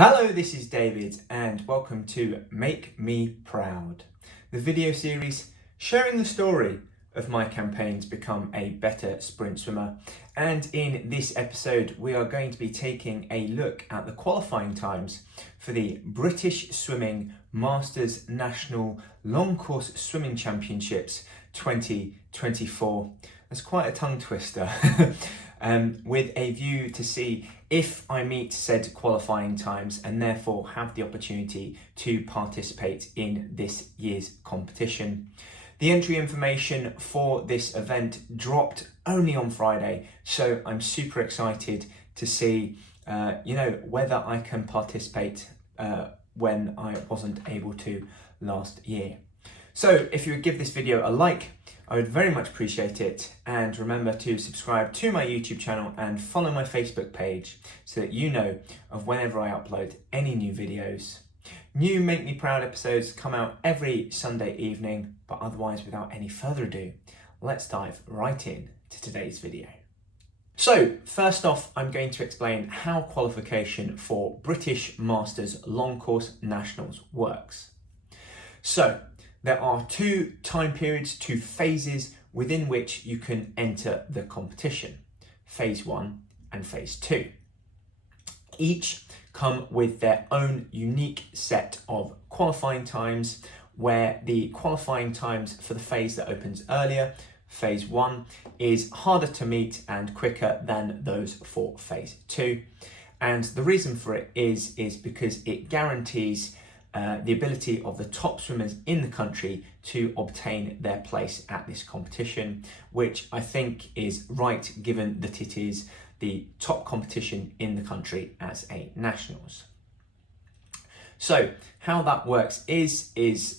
Hello, this is David and welcome to Make Me Proud, the video series sharing the story of my campaign to become a better sprint swimmer. And in this episode, we are going to be taking a look at the qualifying times for the British Swimming Masters National Long Course Swimming Championships 2024. That's quite a tongue twister. With a view to see if I meet said qualifying times and therefore have the opportunity to participate in this year's competition. The entry information for this event dropped only on Friday, so I'm super excited to see whether I can participate when I wasn't able to last year. So if you would give this video a like, I would very much appreciate it, and remember to subscribe to my YouTube channel and follow my Facebook page so that you know of whenever I upload any new videos. New Make Me Proud episodes come out every Sunday evening, but otherwise, without any further ado, let's dive right in to today's video. So first off, I'm going to explain how qualification for British Masters Long Course Nationals works. So there are two time periods, two phases within which you can enter the competition, phase 1 and phase 2. Each come with their own unique set of qualifying times, where the qualifying times for the phase that opens earlier, phase 1, is harder to meet and quicker than those for phase 2. And the reason for it is because it guarantees the ability of the top swimmers in the country to obtain their place at this competition, which I think is right given that it is the top competition in the country as a nationals. So how that works is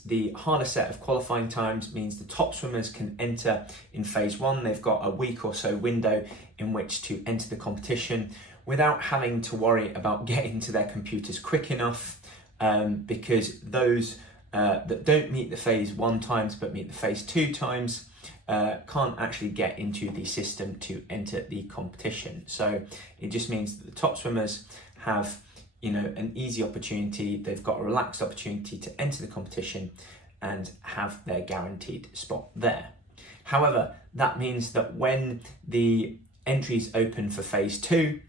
the harder set of qualifying times means the top swimmers can enter in phase 1. They've got a week or so window in which to enter the competition without having to worry about getting to their computers quick enough. Because those that don't meet the phase 1 times but meet the phase 2 times can't actually get into the system to enter the competition. So it just means that the top swimmers have an easy opportunity, they've got a relaxed opportunity to enter the competition and have their guaranteed spot there. However, that means that when the entries open for phase 2,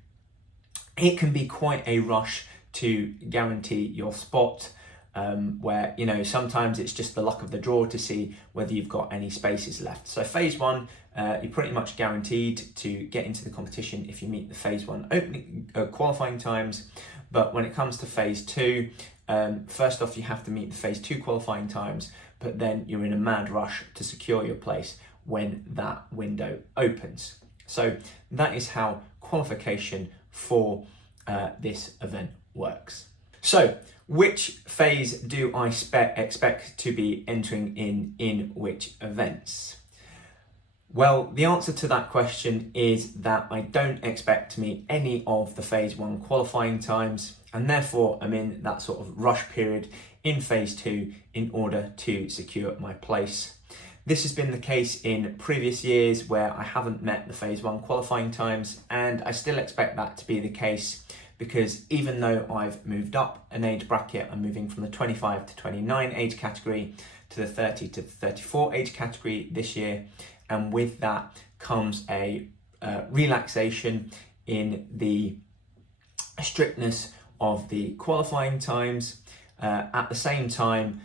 it can be quite a rush to guarantee your spot, where sometimes it's just the luck of the draw to see whether you've got any spaces left. So phase 1, you're pretty much guaranteed to get into the competition if you meet the phase 1 opening qualifying times. But when it comes to phase 2, first off you have to meet the phase 2 qualifying times, but then you're in a mad rush to secure your place when that window opens. So that is how qualification for this event works. So which phase do I expect to be entering in which events? Well, the answer to that question is that I don't expect to meet any of the phase 1 qualifying times, and therefore I'm in that sort of rush period in phase 2 in order to secure my place. This has been the case in previous years where I haven't met the phase 1 qualifying times, and I still expect that to be the case, because even though I've moved up an age bracket, I'm moving from the 25 to 29 age category to the 30 to 34 age category this year, and with that comes a relaxation in the strictness of the qualifying times. At the same time,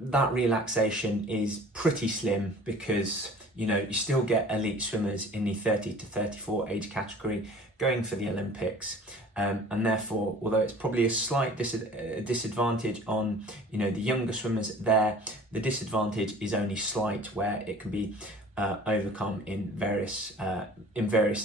that relaxation is pretty slim because you still get elite swimmers in the 30 to 34 age category going for the Olympics, and therefore, although it's probably a slight disadvantage on the younger swimmers there, the disadvantage is only slight, where it can be overcome in various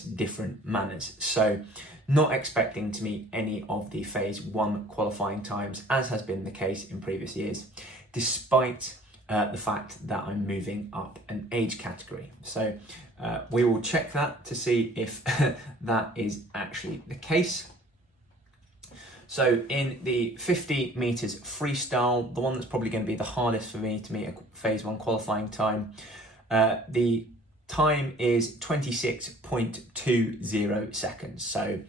different manners. So not expecting to meet any of the phase 1 qualifying times, as has been the case in previous years, despite the fact that I'm moving up an age category. So we will check that to see if that is actually the case. So in the 50 meters freestyle, the one that's probably going to be the hardest for me to meet a phase 1 qualifying time, the time is 26.20 seconds. So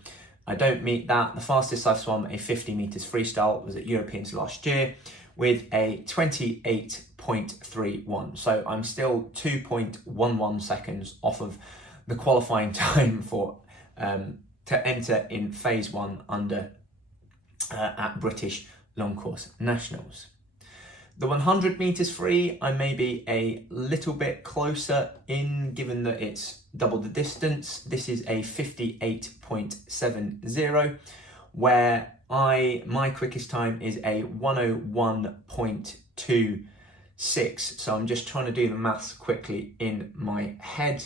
I don't meet that. The fastest I've swum a 50 meters freestyle was at Europeans last year with a 28.31. So I'm still 2.11 seconds off of the qualifying time for to enter in phase one under at British Long Course Nationals. The 100 meters free, I may be a little bit closer in, given that it's double the distance. This is a 58.70, where my quickest time is a 101.26. So I'm just trying to do the maths quickly in my head.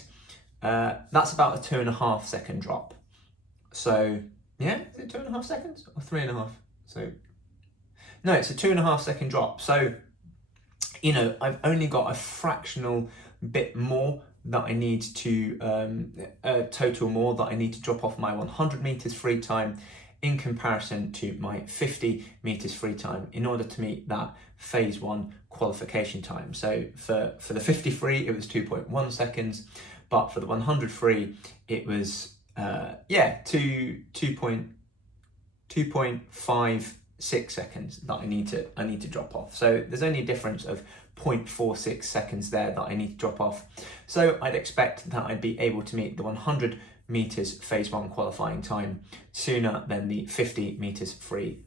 That's about a 2.5 second drop. So yeah, is it 2.5 seconds or 3.5? So no, it's a 2.5 second drop. So, you know, I've only got a fractional bit more that I need to, total more that I need to drop off my 100 meters free time in comparison to my 50 meters free time in order to meet that phase one qualification time. So for the 50 free, it was 2.1 seconds, but for the 100 free, it was, 2.56 seconds that I need to drop off. So there's only a difference of 0.46 seconds there that I need to drop off. So I'd expect that I'd be able to meet the 100 meters phase one qualifying time sooner than the 50 meters free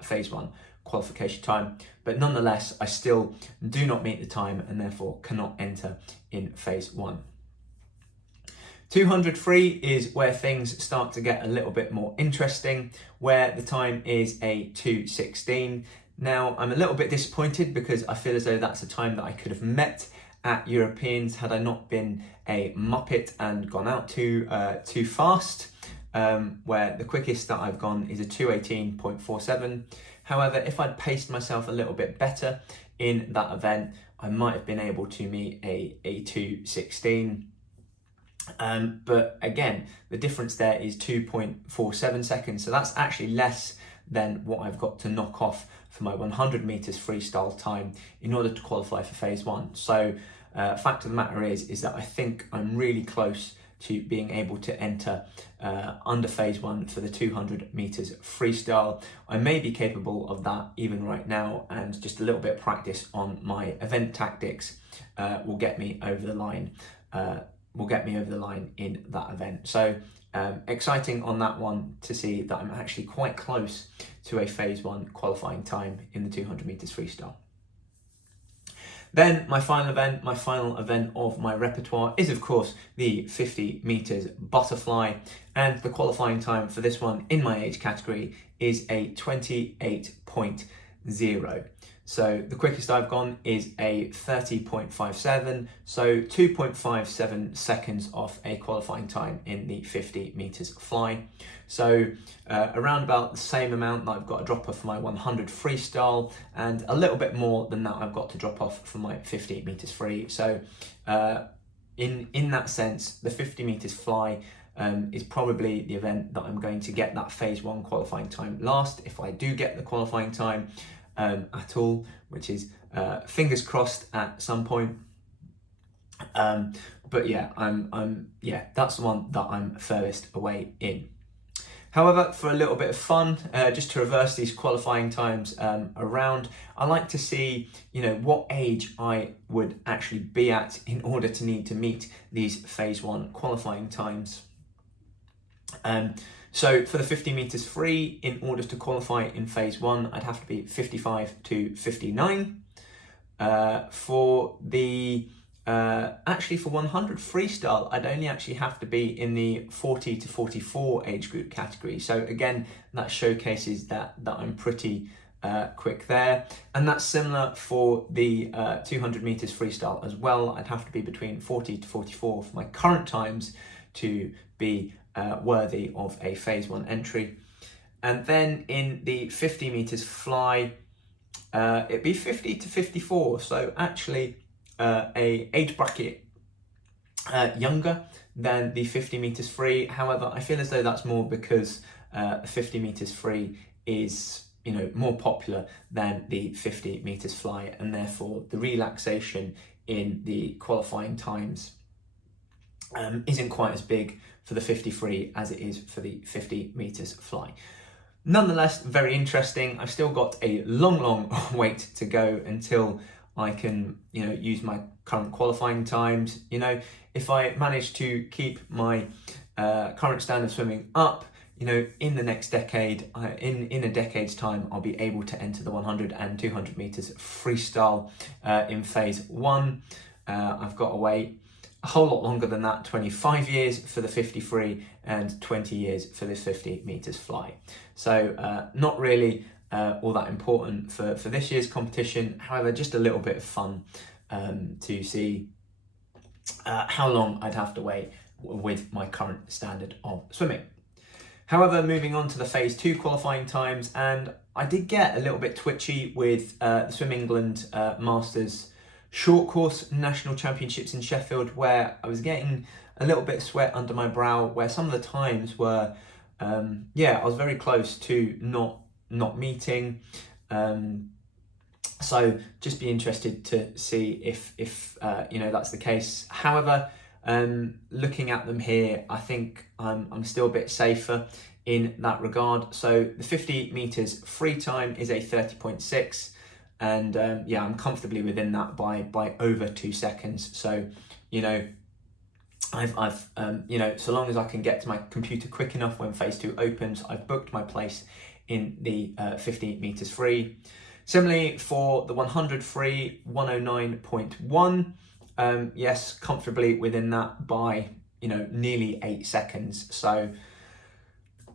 phase one qualification time. But nonetheless, I still do not meet the time and therefore cannot enter in phase one. 200 free is where things start to get a little bit more interesting, where the time is a 2:16. Now, I'm a little bit disappointed because I feel as though that's a time that I could have met at Europeans had I not been a muppet and gone out too fast, where the quickest that I've gone is a 2:18.47. However, if I'd paced myself a little bit better in that event, I might have been able to meet a 2:16. But again, the difference there is 2.47 seconds. So that's actually less than what I've got to knock off for my 100 meters freestyle time in order to qualify for phase one. So fact of the matter is that I think I'm really close to being able to enter under phase one for the 200 meters freestyle. I may be capable of that even right now, and just a little bit of practice on my event tactics will get me over the line. In that event. So exciting on that one to see that I'm actually quite close to a phase one qualifying time in the 200 meters freestyle. Then my final event of my repertoire is of course the 50 meters butterfly, and the qualifying time for this one in my age category is a 28.0. So the quickest I've gone is a 30.57, so 2.57 seconds off a qualifying time in the 50 meters fly. So around about the same amount that I've got to drop off for my 100 freestyle, and a little bit more than that I've got to drop off for my 50 meters free. So in that sense, the 50 meters fly is probably the event that I'm going to get that phase one qualifying time last, if I do get the qualifying time at all, which is fingers crossed at some point. But yeah, that's the one that I'm furthest away in. However, for a little bit of fun, just to reverse these qualifying times around, I like to see, what age I would actually be at in order to need to meet these phase one qualifying times. So for the 50 meters free, in order to qualify in phase one, I'd have to be 55 to 59. For the for 100 freestyle, I'd only actually have to be in the 40 to 44 age group category. So again, that showcases that I'm pretty quick there. And that's similar for the 200 meters freestyle as well. I'd have to be between 40 to 44 for my current times to be worthy of a phase one entry. And then in the 50 meters fly, it'd be 50 to 54. So actually a age bracket younger than the 50 meters free. However, I feel as though that's more because the 50 meters free is more popular than the 50 meters fly, and therefore the relaxation in the qualifying times isn't quite as big for the 50 free as it is for the 50 meters fly. Nonetheless, very interesting. I've still got a long wait to go until I can, use my current qualifying times. If I manage to keep my current standard swimming up, in the next decade, in a decade's time, I'll be able to enter the 100 and 200 meters freestyle in phase 1. I've got to wait a whole lot longer than that, 25 years for the 50 free and 20 years for this 50 meters fly. So not really all that important for this year's competition. However, just a little bit of fun to see how long I'd have to wait with my current standard of swimming. However, moving on to the phase 2 qualifying times, and I did get a little bit twitchy with the Swim England Masters short course national championships in Sheffield, where I was getting a little bit of sweat under my brow, where some of the times were, I was very close to not meeting. So just be interested to see if that's the case. However, looking at them here, I think I'm still a bit safer in that regard. So the 50 meters free time is a 30.6, and I'm comfortably within that by over 2 seconds. So I've so long as I can get to my computer quick enough when phase 2 opens, I've booked my place in the 50 meters free. Similarly for the 100 free, 109.1. Yes, comfortably within that by nearly 8 seconds. So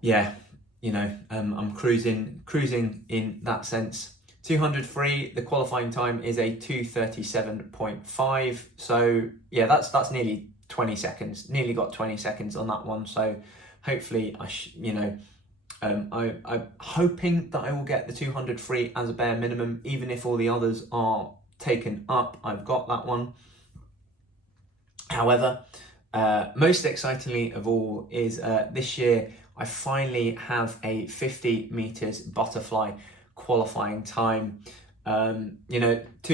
I'm cruising in that sense. 200 free, the qualifying time is a 2:37.5. So that's nearly 20 seconds. Nearly got 20 seconds on that one. So hopefully I'm hoping that I will get the 200 free as a bare minimum, even if all the others are taken up. I've got that one. However, most excitingly of all is this year I finally have a 50 meters butterfly qualifying time. 2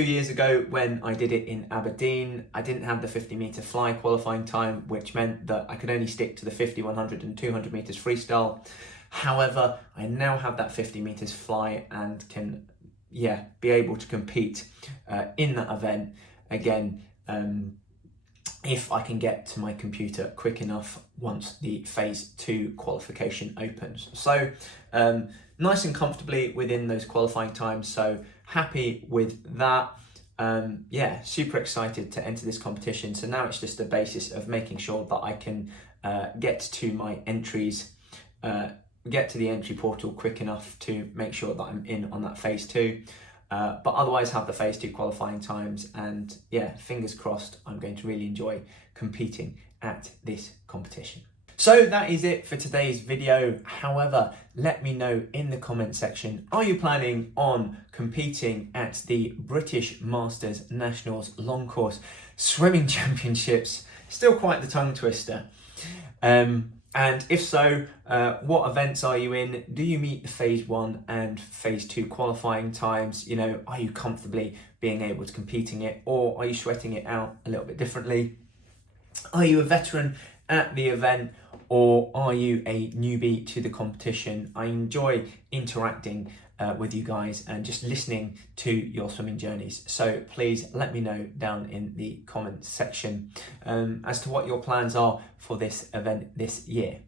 years ago when I did it in Aberdeen, I didn't have the 50 meter fly qualifying time, which meant that I could only stick to the 50, 100 and 200 meters freestyle. However, I now have that 50 meters fly and can be able to compete in that event again, if I can get to my computer quick enough once the phase 2 qualification opens. So nice and comfortably within those qualifying times, so happy with that. Super excited to enter this competition. So now it's just a basis of making sure that I can get to my entries, get to the entry portal quick enough to make sure that I'm in on that phase 2. But otherwise have the phase 2 qualifying times, and fingers crossed I'm going to really enjoy competing at this competition. So that is it for today's video. However, let me know in the comment section, are you planning on competing at the British Masters Nationals Long Course Swimming Championships? Still quite the tongue twister. And if so, what events are you in? Do you meet the phase 1 and phase 2 qualifying times? Are you comfortably being able to competing it, or are you sweating it out a little bit differently? Are you a veteran at the event, or are you a newbie to the competition? I enjoy interacting with you guys and just listening to your swimming journeys. So please let me know down in the comments section as to what your plans are for this event this year.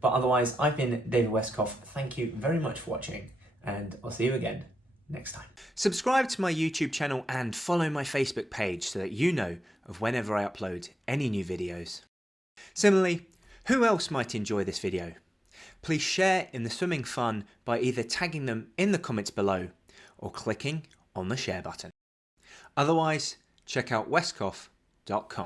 But otherwise, I've been David Westcough. Thank you very much for watching, and I'll see you again next time. Subscribe to my YouTube channel and follow my Facebook page so that you know of whenever I upload any new videos. Similarly, who else might enjoy this video? Please share in the swimming fun by either tagging them in the comments below or clicking on the share button. Otherwise, check out westcough.com.